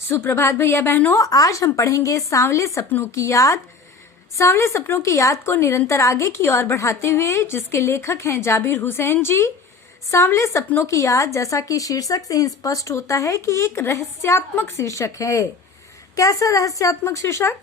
सुप्रभात भैया बहनों, आज हम पढ़ेंगे सांवले सपनों की याद। सांवले सपनों की याद को निरंतर आगे की ओर बढ़ाते हुए, जिसके लेखक हैं जाबिर हुसैन जी। सांवले सपनों की याद, जैसा कि शीर्षक से ही स्पष्ट होता है कि एक रहस्यात्मक शीर्षक है। कैसा रहस्यात्मक शीर्षक?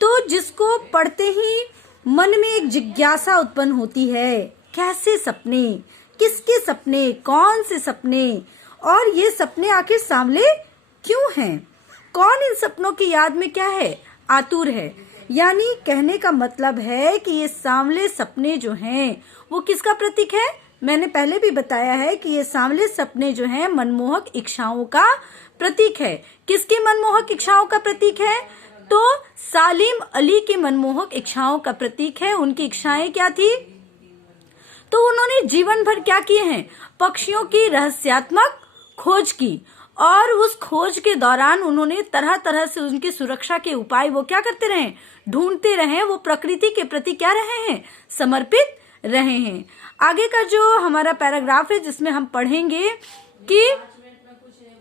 तो जिसको पढ़ते ही मन में एक जिज्ञासा उत्पन्न होती है। कैसे सपने, किसके सपने, कौन से सपने, और ये सपने आखिर सांवले क्यों हैं? कौन इन सपनों की याद में क्या है, आतुर है। यानी कहने का मतलब है कि ये सांवले सपने जो हैं वो किसका प्रतीक है? मैंने पहले भी बताया है कि ये सांवले सपने जो हैं मनमोहक इच्छाओं का प्रतीक है। किसकी मनमोहक इच्छाओं का प्रतीक है? तो सालिम अली की मनमोहक इच्छाओं का प्रतीक है। उनकी इच्छाएं क्या थी? तो उन्होंने जीवन भर क्या किए हैं? पक्षियों की रहस्यात्मक खोज की, और उस खोज के दौरान उन्होंने तरह तरह से उनकी सुरक्षा के उपाय वो क्या करते रहे? ढूंढते रहे। वो प्रकृति के प्रति क्या रहे हैं? समर्पित रहे हैं। आगे का जो हमारा पैराग्राफ है जिसमें हम पढ़ेंगे कि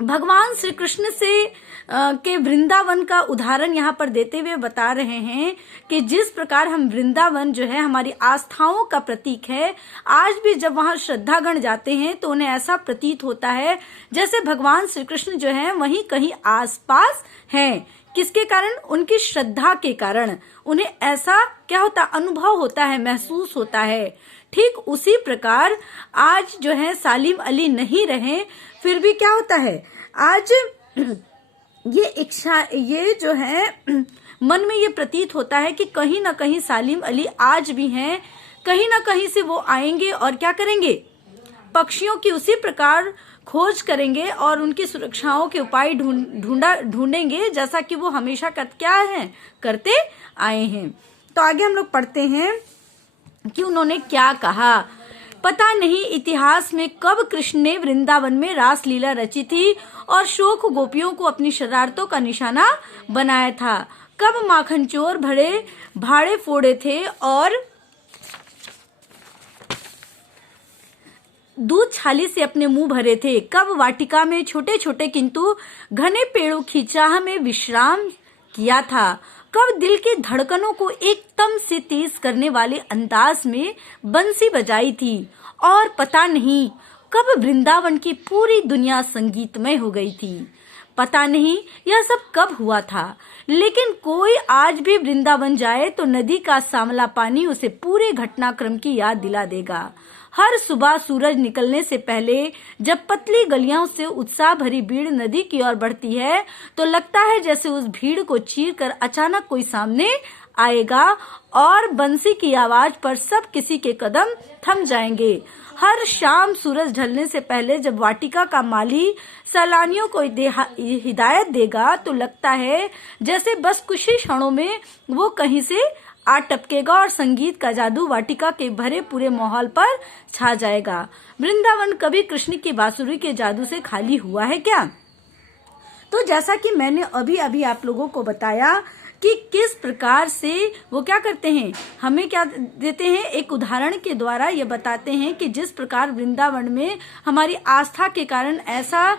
भगवान श्री कृष्ण से के वृंदावन का उदाहरण यहाँ पर देते हुए बता रहे हैं कि जिस प्रकार हम वृंदावन जो है हमारी आस्थाओं का प्रतीक है, आज भी जब वहाँ श्रद्धागण जाते हैं तो उन्हें ऐसा प्रतीत होता है जैसे भगवान श्री कृष्ण जो है वहीं कहीं आसपास हैं। किसके कारण? उनकी श्रद्धा के कारण उन्हें ऐसा क्या होता, अनुभव होता है, महसूस होता है। ठीक उसी प्रकार आज जो है सालिम अली नहीं रहे, फिर भी क्या होता है, आज ये इच्छा, ये जो है मन में ये प्रतीत होता है कि कहीं ना कहीं सालिम अली आज भी हैं, कहीं ना कहीं से वो आएंगे और क्या करेंगे? पक्षियों की उसी प्रकार खोज करेंगे और उनकी सुरक्षाओं के उपाय ढूंढेंगे जैसा कि वो हमेशा करते आए हैं। तो आगे हम लोग पढ़ते हैं कि उन्होंने क्या कहा। पता नहीं इतिहास में कब कृष्ण ने वृंदावन में रास लीला रची थी और शोक गोपियों को अपनी शरारतों का निशाना बनाया था। कब माखन चोर भरे भाड़े फोड़े थे और दूध छाली से अपने मुंह भरे थे। कब वाटिका में छोटे छोटे किंतु घने पेड़ों की चाह में विश्राम किया था। कब दिल की धड़कनों को एकदम से तेज करने वाले अंदाज में बंसी बजाई थी। और पता नहीं कब वृंदावन की पूरी दुनिया संगीतमय हो गई थी। पता नहीं यह सब कब हुआ था, लेकिन कोई आज भी वृंदावन जाए तो नदी का सांवला पानी उसे पूरे घटनाक्रम की याद दिला देगा। हर सुबह सूरज निकलने से पहले जब पतली गलियों से उत्साह भरी भीड़ नदी की ओर बढ़ती है तो लगता है जैसे उस भीड़ को चीरकर अचानक कोई सामने आएगा और बंसी की आवाज पर सब किसी के कदम थम जाएंगे। हर शाम सूरज ढलने से पहले जब वाटिका का माली सैलानियों को हिदायत देगा तो लगता है जैसे बस कुछ ही क्षणों में वो कहीं से आ टपकेगा और संगीत का जादू वाटिका के भरे पूरे माहौल पर छा जाएगा। वृंदावन कभी कृष्ण की बांसुरी के जादू से खाली हुआ है क्या? तो जैसा कि मैंने अभी अभी आप लोगों को बताया कि किस प्रकार से वो क्या करते हैं, हमें क्या देते हैं, एक उदाहरण के द्वारा ये बताते हैं कि जिस प्रकार वृंदावन में हमारी आस्था के कारण ऐसा,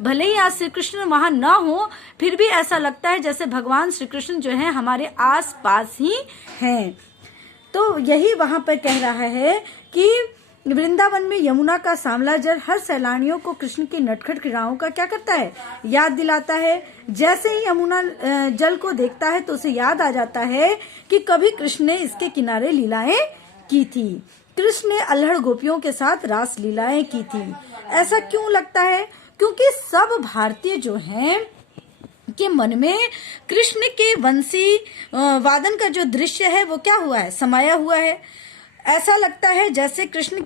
भले ही आज श्री कृष्ण वहां न हो, फिर भी ऐसा लगता है जैसे भगवान श्री कृष्ण जो है हमारे आस पास ही हैं। तो यही वहां पर कह रहा है कि वृंदावन में यमुना का सांवला जल हर सैलानियों को कृष्ण की नटखट क्रीड़ाओं का क्या करता है, याद दिलाता है। जैसे ही यमुना जल को देखता है तो उसे याद आ जाता है कि कभी कृष्ण ने इसके किनारे लीलाएं की थी। कृष्ण ने अल्हड़ गोपियों के साथ रास लीलाएं की थी। ऐसा क्यों लगता है? क्योंकि सब भारतीय जो हैं के मन में कृष्ण के वंशी वादन का जो दृश्य है वो क्या हुआ है, समाया हुआ है। ऐसा लगता है जैसे कृष्ण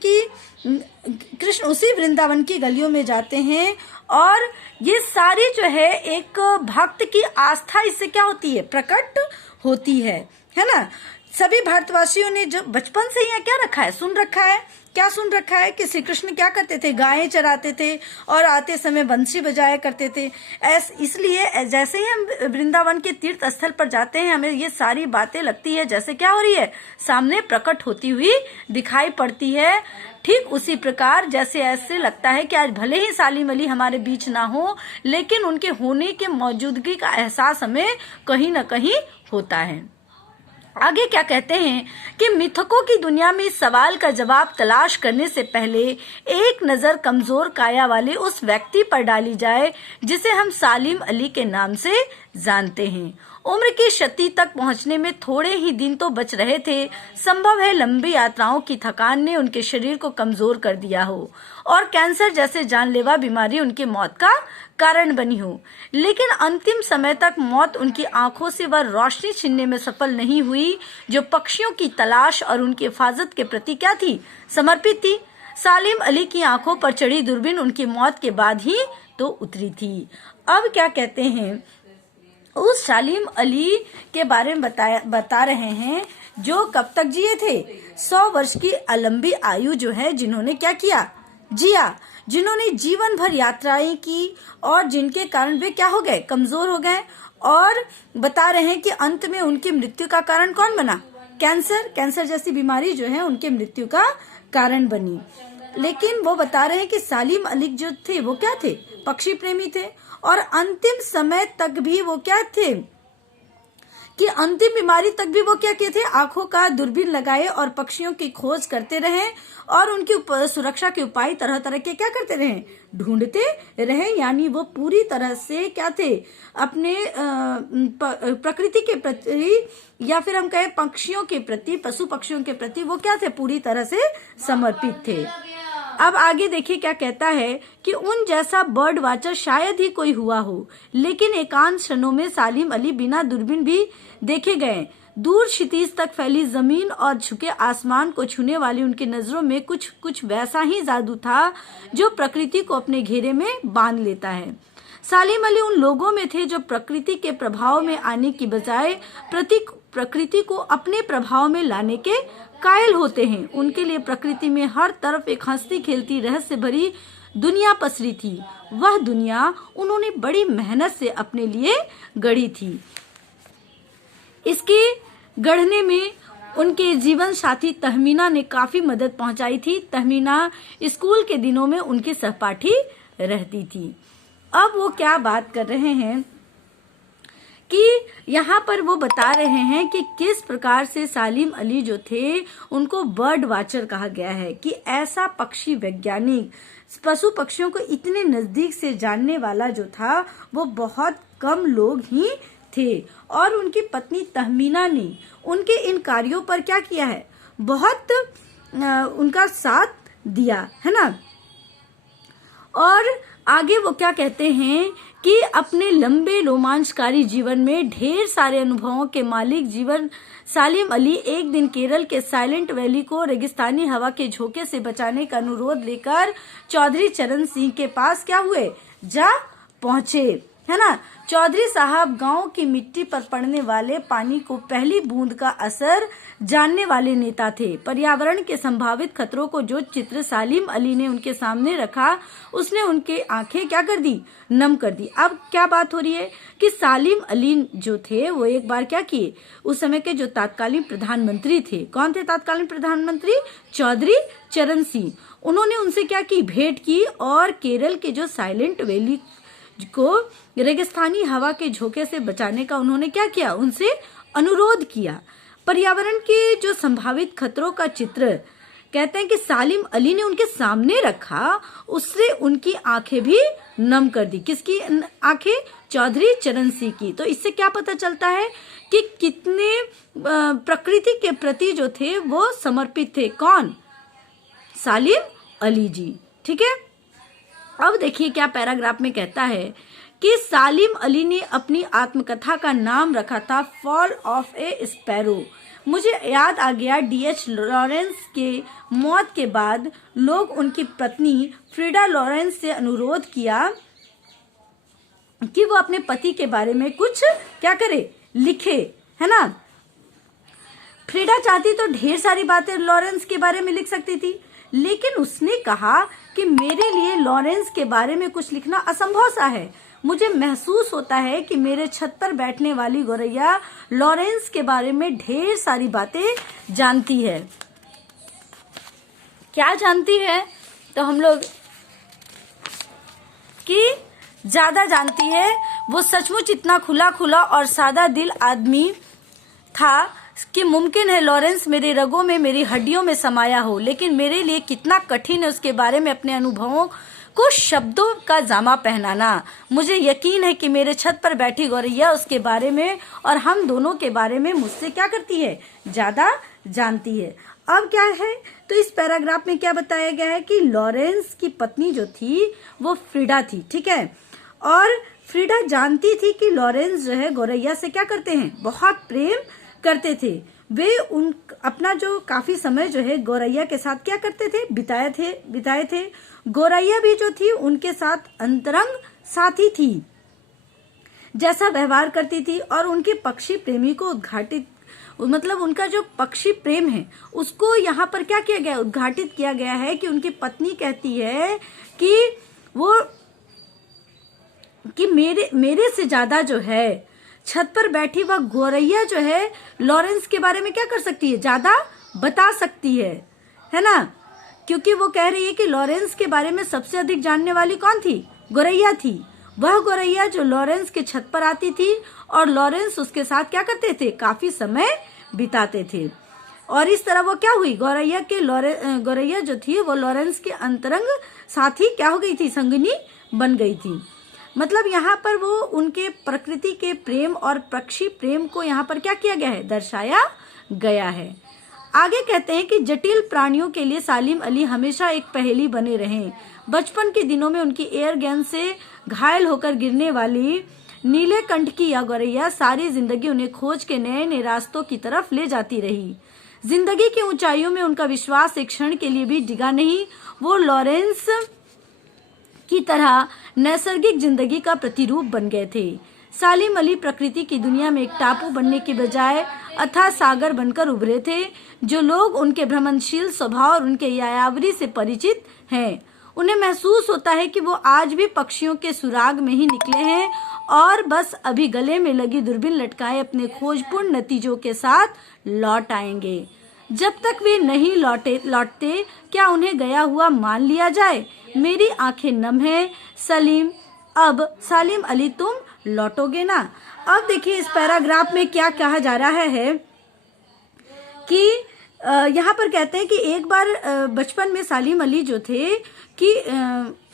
उसी वृंदावन की गलियों में जाते हैं और ये सारी जो है एक भक्त की आस्था इससे क्या होती है, प्रकट होती है ना। सभी भारतवासियों ने जो बचपन से यहाँ क्या रखा है, सुन रखा है क्या सुन रखा है कि श्री कृष्ण क्या करते थे, गायें चराते थे और आते समय बंसी बजाया करते थे। इसलिए जैसे ही हम वृंदावन के तीर्थ स्थल पर जाते हैं, हमें ये सारी बातें लगती है जैसे क्या हो रही है, सामने प्रकट होती हुई दिखाई पड़ती है। ठीक उसी प्रकार जैसे ऐसे लगता है कि आज भले ही सालिम अली हमारे बीच ना हो, लेकिन उनके होने के मौजूदगी का एहसास हमें कहीं न कहीं होता है। आगे क्या कहते हैं कि मिथकों की दुनिया में इस सवाल का जवाब तलाश करने से पहले एक नजर कमजोर काया वाले उस व्यक्ति पर डाली जाए जिसे हम सालिम अली के नाम से जानते हैं। उम्र की शती तक पहुंचने में थोड़े ही दिन तो बच रहे थे। संभव है लंबी यात्राओं की थकान ने उनके शरीर को कमजोर कर दिया हो और कैंसर जैसे जानलेवा बीमारी उनकी मौत का कारण बनी हो, लेकिन अंतिम समय तक मौत उनकी आंखों से वह रोशनी छीनने में सफल नहीं हुई जो पक्षियों की तलाश और उनकी हिफाजत के प्रति क्या थी, समर्पित थी। सालिम अली की आंखों पर चढ़ी दूरबीन उनकी मौत के बाद ही तो उतरी थी। अब क्या कहते हैं, उस सालिम अली के बारे में बता रहे हैं जो कब तक जिए थे, 100 वर्ष की अलंबी आयु जो है, जिन्होंने क्या किया, जिया, जिन्होंने जीवन भर यात्राएं की और जिनके कारण वे क्या हो गए, कमजोर हो गए। और बता रहे हैं कि अंत में उनकी मृत्यु का कारण कौन बना, कैंसर। कैंसर जैसी बीमारी जो है उनके मृत्यु का कारण बनी। लेकिन वो बता रहे हैं कि सालिम अली जो थे वो क्या थे, पक्षी प्रेमी थे और अंतिम समय तक भी वो क्या थे कि अंतिम बीमारी तक भी वो क्या किए थे, आंखों का दूरबीन लगाए और पक्षियों की खोज करते रहे और उनकी सुरक्षा के उपाय तरह तरह के क्या करते रहे, ढूंढते रहे। यानी वो पूरी तरह से क्या थे, अपने प्रकृति के प्रति या फिर हम कहें पक्षियों के प्रति, पशु पक्षियों के प्रति वो क्या थे, पूरी तरह से समर्पित थे। अब आगे देखिए क्या कहता है कि उन जैसा बर्ड वाचर शायद ही कोई हुआ हो, लेकिन एकांत क्षणों में सालिम अली बिना दूरबीन भी देखे गए। दूर क्षितिज तक फैली जमीन और झुके आसमान को छूने वाली उनकी नजरों में कुछ वैसा ही जादू था जो प्रकृति को अपने घेरे में बांध लेता है। सालिम अली उन लोगों में थे जो प्रकृति के प्रभाव में आने की बजाय प्रकृति को अपने प्रभाव में लाने के कायल होते हैं। उनके लिए प्रकृति में हर तरफ एक हंसती खेलती रहस्य भरी दुनिया पसरी थी। वह दुनिया उन्होंने बड़ी मेहनत से अपने लिए गढ़ी थी। इसके गढ़ने में उनके जीवन साथी तहमीना ने काफी मदद पहुंचाई थी। तहमीना स्कूल के दिनों में उनकी सहपाठी रहती थी। अब वो क्या बात कर रहे हैं कि यहाँ पर वो बता रहे हैं कि किस प्रकार से सालिम अली जो थे उनको बर्ड वाचर कहा गया है, कि ऐसा पक्षी वैज्ञानिक पशु पक्षियों को इतने नजदीक से जानने वाला जो था वो बहुत कम लोग ही थे। और उनकी पत्नी तहमीना ने उनके इन कार्यों पर क्या किया है, बहुत उनका साथ दिया है ना। और आगे वो क्या कहते हैं कि अपने लंबे रोमांचकारी जीवन में ढेर सारे अनुभवों के मालिक जीवन सालिम अली एक दिन केरल के साइलेंट वैली को रेगिस्तानी हवा के झोंके से बचाने का अनुरोध लेकर चौधरी चरण सिंह के पास क्या हुए, जा पहुंचे, है ना। चौधरी साहब गांव की मिट्टी पर पड़ने वाले पानी को पहली बूंद का असर जानने वाले नेता थे। पर्यावरण के संभावित खतरों को जो चित्र सालिम अली ने उनके सामने रखा, उसने उनके आंखें क्या कर दी, नम कर दी। अब क्या बात हो रही है कि सालिम अली जो थे वो एक बार क्या किए, उस समय के जो तत्कालीन प्रधानमंत्री थे, कौन थे तत्कालीन प्रधानमंत्री, चौधरी चरण सिंह, उन्होंने उनसे क्या की, भेंट की और केरल के जो साइलेंट वैली को रेगिस्तानी हवा के झोंके से बचाने का उन्होंने क्या किया, उनसे अनुरोध किया। पर्यावरण के जो संभावित खतरों का चित्र कहते हैं कि सालिम अली ने उनके सामने रखा, उससे उनकी आंखें भी नम कर दी। किसकी आंखें, चौधरी चरण सिंह की। तो इससे क्या पता चलता है कि कितने प्रकृति के प्रति जो थे वो समर्पित थे। कौन, सालिम अली जी। ठीक है, अब देखिए क्या पैराग्राफ में कहता है कि सालिम अली ने अपनी आत्मकथा का नाम रखा था फॉल ऑफ ए स्पैरो। मुझे याद आ गया D.H. लॉरेंस के मौत के बाद लोग उनकी पत्नी फ्रीडा लॉरेंस से अनुरोध किया कि वो अपने पति के बारे में कुछ क्या करे, लिखे, है ना। फ्रीडा चाहती तो ढेर सारी बातें लॉरेंस के बारे में लिख सकती थी, लेकिन उसने कहा कि मेरे लिए लॉरेंस के बारे में कुछ लिखना असंभव सा है। मुझे महसूस होता है कि मेरे छत पर बैठने वाली गौरैया लॉरेंस के बारे में ढेर सारी बातें जानती है। क्या जानती है? तो हम लोग कि ज्यादा जानती है। वो सचमुच इतना खुला खुला और सादा दिल आदमी था कि मुमकिन है लॉरेंस मेरे रगों में, मेरी हड्डियों में समाया हो, लेकिन मेरे लिए कितना कठिन है उसके बारे में अपने अनुभवों को शब्दों का जामा पहनाना। मुझे यकीन है कि मेरे छत पर बैठी गौरैया उसके बारे में और हम दोनों के बारे में मुझसे क्या करती है? ज्यादा जानती है। अब क्या है, तो इस पैराग्राफ में क्या बताया गया है कि लॉरेंस की पत्नी जो थी वो फ्रीडा थी, ठीक है। और फ्रीडा जानती थी कि लॉरेंस जो है गौरैया से क्या करते हैं? बहुत प्रेम करते थे। वे अपना जो काफी समय जो है गौरैया के साथ क्या करते थे? बिताए थे। गौरैया भी जो थी उनके साथ अंतरंग साथी थी, जैसा व्यवहार करती थी और उनके पक्षी प्रेमी को उद्घाटित, मतलब उनका जो पक्षी प्रेम है उसको यहाँ पर क्या किया गया? उद्घाटित किया गया है कि उनकी पत्नी कहती है कि मेरे से ज्यादा जो है छत पर बैठी वह गौरैया जो है लॉरेंस के बारे में क्या कर सकती है? ज्यादा बता सकती है ना। क्योंकि वो कह रही है कि लॉरेंस के बारे में सबसे अधिक जानने वाली कौन थी? गौरैया थी। वह गौरैया जो लॉरेंस के छत पर आती थी और लॉरेंस उसके साथ क्या करते थे? काफी समय बिताते थे। और इस तरह वो क्या हुई? गौरैया जो थी वो लॉरेंस के अंतरंग साथी क्या हो गई थी? संगिनी बन गई थी। मतलब यहाँ पर वो उनके प्रकृति के प्रेम और पक्षी प्रेम को यहाँ पर क्या किया गया है? दर्शाया गया है। आगे कहते हैं कि जटिल प्राणियों के लिए सालिम अली हमेशा एक पहेली बने रहे। बचपन के दिनों में उनकी एयर गन से घायल होकर गिरने वाली नीले कंठ की यह गौरैया सारी जिंदगी उन्हें खोज के नए नए रास्तों की तरफ ले जाती रही। जिंदगी की ऊंचाइयों में उनका विश्वास एक क्षण के लिए भी डिगा नहीं। वो लॉरेंस की तरह नैसर्गिक जिंदगी का प्रतिरूप बन गए थे। सालिम अली प्रकृति की दुनिया में एक टापू बनने के बजाय अथाह सागर बनकर उभरे थे। जो लोग उनके भ्रमणशील स्वभाव और उनके यायावरी से परिचित हैं, उन्हें महसूस होता है कि वो आज भी पक्षियों के सुराग में ही निकले हैं और बस अभी गले में लगी दूरबीन लटकाए अपने खोजपूर्ण नतीजों के साथ लौट आएंगे। जब तक वे नहीं लौटते क्या उन्हें गया हुआ मान लिया जाए? मेरी आंखें नम हैं सलीम, अब सालिम अली तुम लौटोगे ना? अब देखिए इस पैराग्राफ में क्या कहा जा रहा है कि यहाँ पर कहते हैं कि एक बार बचपन में सालिम अली जो थे कि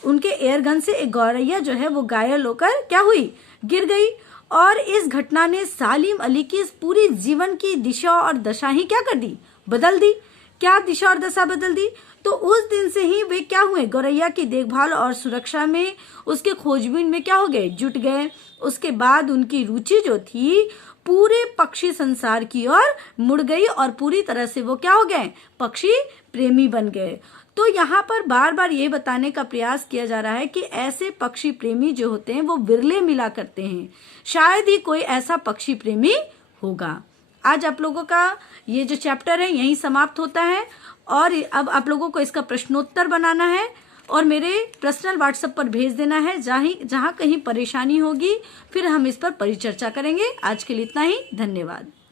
उनके एयरगन से एक गौरैया जो है वो घायल होकर क्या हुई? गिर गई। और इस घटना ने सालिम अली की इस पूरी जीवन की दिशा और दशा ही क्या कर दी? बदल दी। क्या दिशा और दशा बदल दी? तो उस दिन से ही वे क्या हुए? गौरैया की देखभाल और सुरक्षा में, उसके खोजबीन में क्या हो गए? जुट गए। उसके बाद उनकी रुचि जो थी पूरे पक्षी संसार की ओर मुड़ गई और पूरी तरह से वो क्या हो गए? पक्षी प्रेमी बन गए। तो यहाँ पर बार बार ये बताने का प्रयास किया जा रहा है कि ऐसे पक्षी प्रेमी जो होते हैं वो विरले मिला करते हैं। शायद ही कोई ऐसा पक्षी प्रेमी होगा। आज आप लोगों का ये जो चैप्टर है यहीं समाप्त होता है और अब आप लोगों को इसका प्रश्नोत्तर बनाना है और मेरे पर्सनल व्हाट्सएप पर भेज देना है। जहाँ कहीं परेशानी होगी फिर हम इस पर परिचर्चा करेंगे। आज के लिए इतना ही। धन्यवाद।